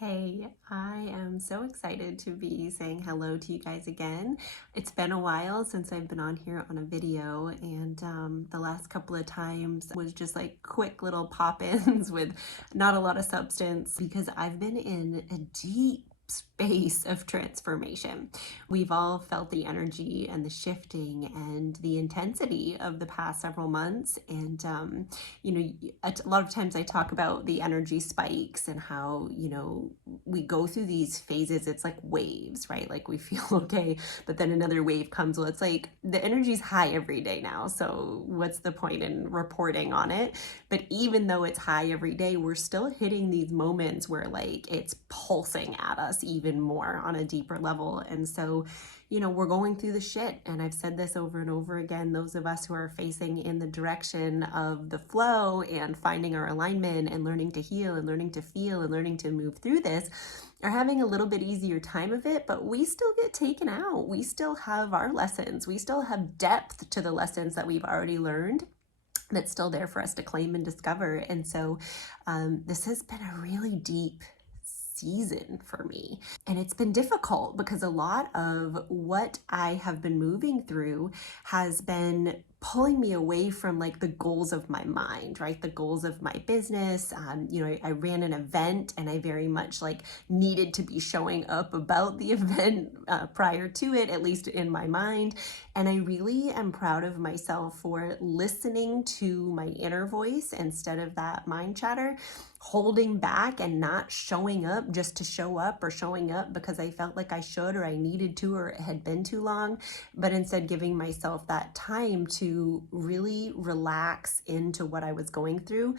Hey, I am so excited to be saying hello to you guys again. It's been a while since I've been on here on a video, and the last couple of times was just like quick little pop-ins with not a lot of substance because I've been in a deep space of transformation. We've all felt the energy and the shifting and the intensity of the past several months. And, a lot of times I talk about the energy spikes and how, we go through these phases. It's like waves, right? Like we feel okay, but then another wave comes. Well, it's like the energy's high every day now. So what's the point in reporting on it? But even though it's high every day, we're still hitting these moments where like it's pulsing at us even more on a deeper level. And so, we're going through the shit. And I've said this over and over again, those of us who are facing in the direction of the flow and finding our alignment and learning to heal and learning to feel and learning to move through this are having a little bit easier time of it, but we still get taken out. We still have our lessons. We still have depth to the lessons that we've already learned that's still there for us to claim and discover. And so this has been a really deep season for me. And it's been difficult because a lot of what I have been moving through has been pulling me away from like the goals of my mind, right? The goals of my business. I ran an event and I very much like needed to be showing up about the event prior to it, at least in my mind. And I really am proud of myself for listening to my inner voice instead of that mind chatter, holding back and not showing up just to show up or showing up because I felt like I should or I needed to or it had been too long, but instead giving myself that time to really relax into what I was going through,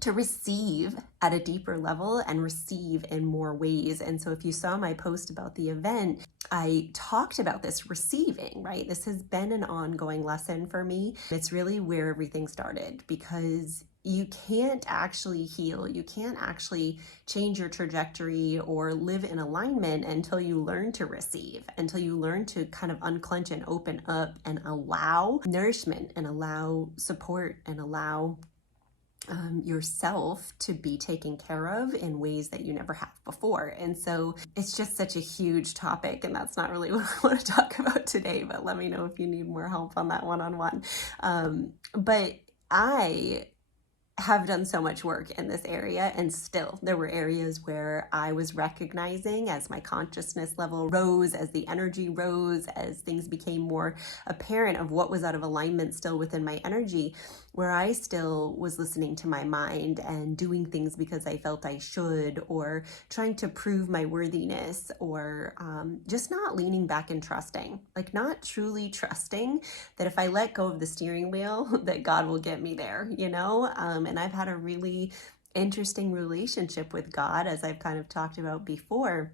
to receive at a deeper level and receive in more ways. And so if you saw my post about the event, I talked about this receiving, right? This has been an ongoing lesson for me. It's really where everything started because you can't actually heal. You can't actually change your trajectory or live in alignment until you learn to receive, until you learn to kind of unclench and open up and allow nourishment and allow support and allow yourself to be taken care of in ways that you never have before. And so it's just such a huge topic, and that's not really what I want to talk about today, but let me know if you need more help on that one-on-one. But I have done so much work in this area, and still there were areas where I was recognizing as my consciousness level rose, as the energy rose, as things became more apparent of what was out of alignment still within my energy, where I still was listening to my mind and doing things because I felt I should, or trying to prove my worthiness, or just not leaning back and trusting, like not truly trusting that if I let go of the steering wheel, that God will get me there, and I've had a really interesting relationship with God, as I've kind of talked about before.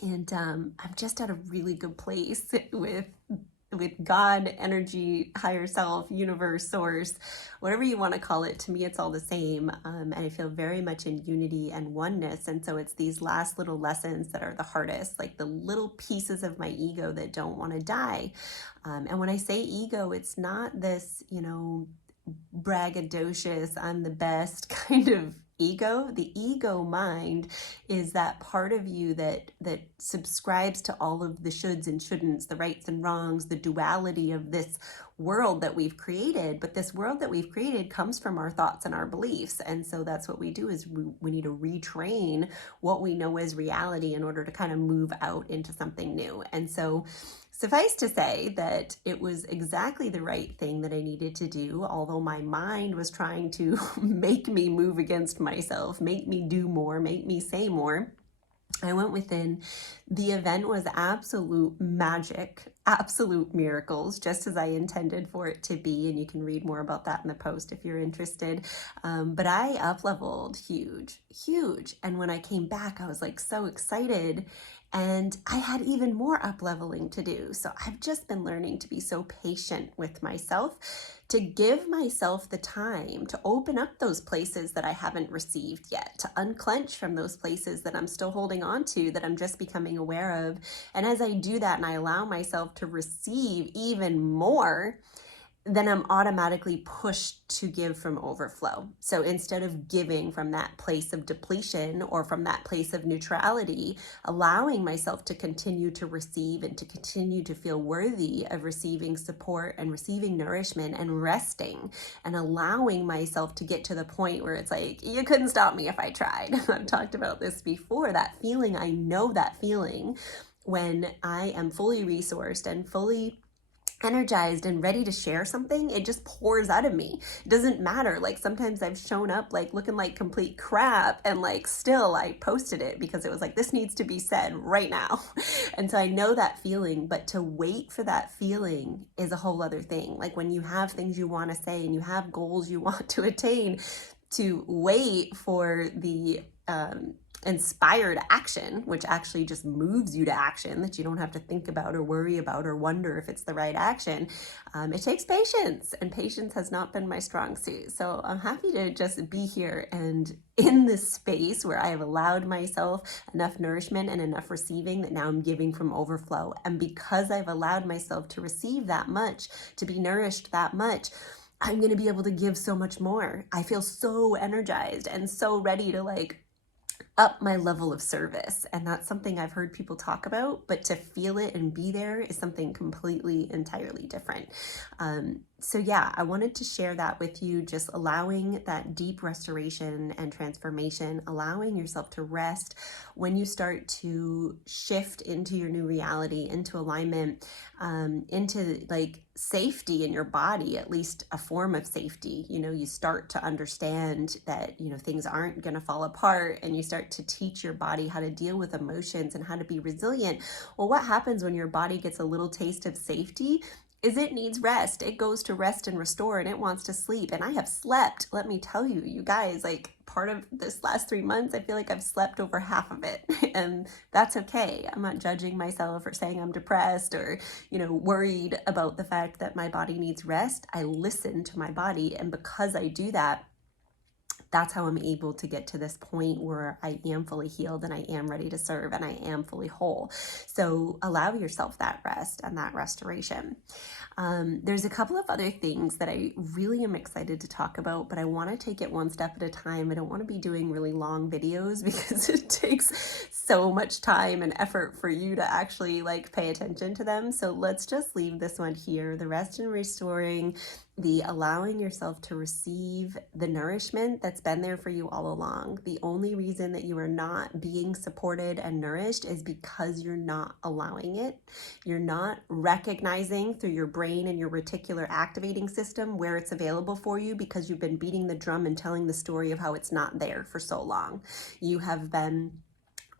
And I'm just at a really good place with God, energy, higher self, universe, source, whatever you want to call it. To me, it's all the same. And I feel very much in unity and oneness. And so it's these last little lessons that are the hardest, like the little pieces of my ego that don't want to die. And when I say ego, it's not this, braggadocious, I'm the best kind of ego. The ego mind is that part of you that subscribes to all of the shoulds and shouldn'ts, the rights and wrongs, the duality of this world that we've created. But this world that we've created comes from our thoughts and our beliefs. And so that's what we do, is we need to retrain what we know as reality in order to kind of move out into something new. And so suffice to say that it was exactly the right thing that I needed to do, although my mind was trying to make me move against myself, make me do more, make me say more. I went within. The event was absolute magic, absolute miracles, just as I intended for it to be. And you can read more about that in the post if you're interested. But I up-leveled huge. And when I came back, I was like so excited. And I had even more up-leveling to do. So I've just been learning to be so patient with myself, to give myself the time to open up those places that I haven't received yet, to unclench from those places that I'm still holding on to, that I'm just becoming aware of. And as I do that and I allow myself to receive even more, then I'm automatically pushed to give from overflow. So instead of giving from that place of depletion or from that place of neutrality, allowing myself to continue to receive and to continue to feel worthy of receiving support and receiving nourishment and resting, and allowing myself to get to the point where it's like, you couldn't stop me if I tried. I've talked about this before, that feeling. I know that feeling when I am fully resourced and fully energized and ready to share something. It just pours out of me. It doesn't matter. Like, sometimes I've shown up like looking like complete crap, and like still I posted it because it was like, this needs to be said right now. And so I know that feeling, but to wait for that feeling is a whole other thing. Like, when you have things you want to say and you have goals you want to attain, to wait for the inspired action, which actually just moves you to action that you don't have to think about or worry about or wonder if it's the right action. It takes patience, and patience has not been my strong suit. So I'm happy to just be here and in this space where I have allowed myself enough nourishment and enough receiving that now I'm giving from overflow. And because I've allowed myself to receive that much, to be nourished that much, I'm going to be able to give so much more. I feel so energized and so ready to like up my level of service. And that's something I've heard people talk about, but to feel it and be there is something completely, entirely different. So yeah, I wanted to share that with you, just allowing that deep restoration and transformation, allowing yourself to rest when you start to shift into your new reality, into alignment, into like safety in your body, at least a form of safety. You know, you start to understand that, you know, things aren't going to fall apart, and you start to teach your body how to deal with emotions and how to be resilient. Well, what happens when your body gets a little taste of safety is it needs rest. It goes to rest and restore, and it wants to sleep. And I have slept, let me tell you, you guys, like part of this last 3 months, I feel like I've slept over half of it. And that's okay. I'm not judging myself or saying I'm depressed or, you know, worried about the fact that my body needs rest. I listen to my body. And because I do that, that's how I'm able to get to this point where I am fully healed and I am ready to serve and I am fully whole. So allow yourself that rest and that restoration. There's a couple of other things that I really am excited to talk about, but I want to take it one step at a time. I don't want to be doing really long videos because it takes so much time and effort for you to actually like pay attention to them. So let's just leave this one here. The rest and restoring, the allowing yourself to receive the nourishment that's been there for you all along. The only reason that you are not being supported and nourished is because you're not allowing it. You're not recognizing through your brain and your reticular activating system where it's available for you, because you've been beating the drum and telling the story of how it's not there for so long. You have been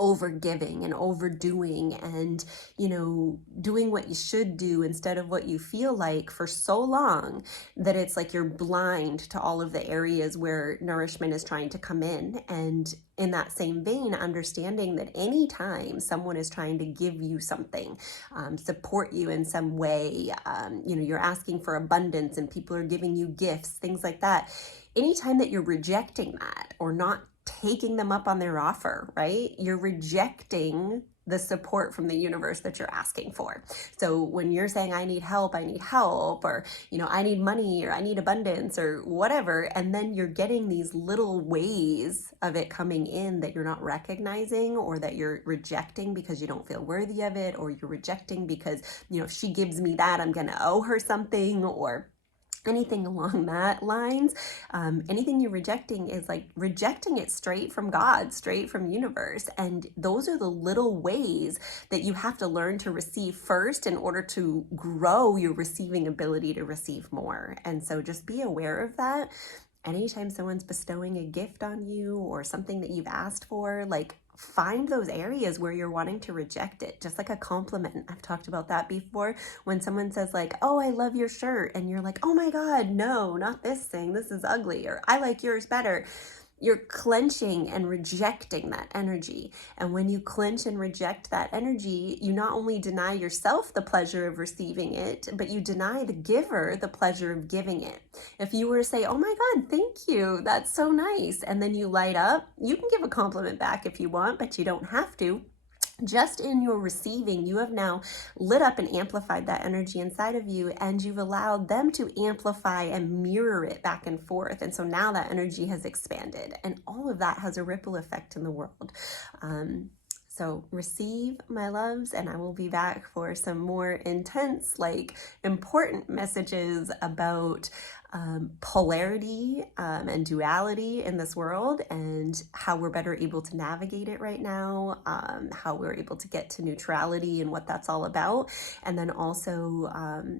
overgiving and overdoing and, you know, doing what you should do instead of what you feel like for so long that it's like you're blind to all of the areas where nourishment is trying to come in. And in that same vein, understanding that anytime someone is trying to give you something, support you in some way, you know, you're asking for abundance and people are giving you gifts, things like that. Anytime that you're rejecting that or not taking them up on their offer, right? You're rejecting the support from the universe that you're asking for. So when you're saying, I need help, or, you know, I need money, or I need abundance, or whatever, and then you're getting these little ways of it coming in that you're not recognizing, or that you're rejecting because you don't feel worthy of it, or you're rejecting because, you know, if she gives me that, I'm going to owe her something, or anything along that lines. Anything you're rejecting is like rejecting it straight from God, straight from universe. And those are the little ways that you have to learn to receive first in order to grow your receiving ability to receive more. And so just be aware of that. Anytime someone's bestowing a gift on you or something that you've asked for, like, find those areas where you're wanting to reject it, just like a compliment. I've talked about that before. When someone says like, oh, I love your shirt, and you're like, oh my God, no, not this thing, this is ugly, or I like yours better. You're clenching and rejecting that energy. And when you clench and reject that energy, you not only deny yourself the pleasure of receiving it, but you deny the giver the pleasure of giving it. If you were to say, oh my God, thank you, that's so nice, and then you light up, you can give a compliment back if you want, but you don't have to. just in your receiving, you have now lit up and amplified that energy inside of you, and you've allowed them to amplify and mirror it back and forth. And so now that energy has expanded, and all of that has a ripple effect in the world. So receive, my loves, and I will be back for some more intense, like important messages about polarity and duality in this world, and how we're better able to navigate it right now, how we're able to get to neutrality and what that's all about. And then also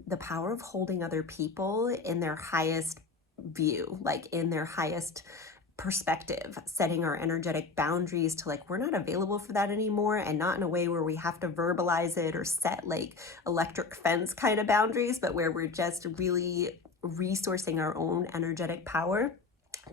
the power of holding other people in their highest view, like in their highest perspective, setting our energetic boundaries to like, we're not available for that anymore, and not in a way where we have to verbalize it or set like electric fence kind of boundaries, but where we're just really resourcing our own energetic power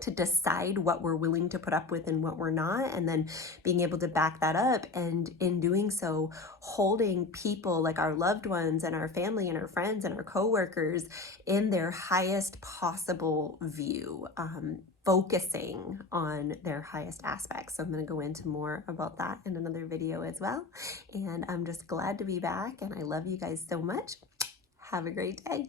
to decide what we're willing to put up with and what we're not, and then being able to back that up, and in doing so holding people like our loved ones and our family and our friends and our coworkers in their highest possible view, focusing on their highest aspects. So I'm going to go into more about that in another video as well, and I'm just glad to be back, and I love you guys so much. Have a great day.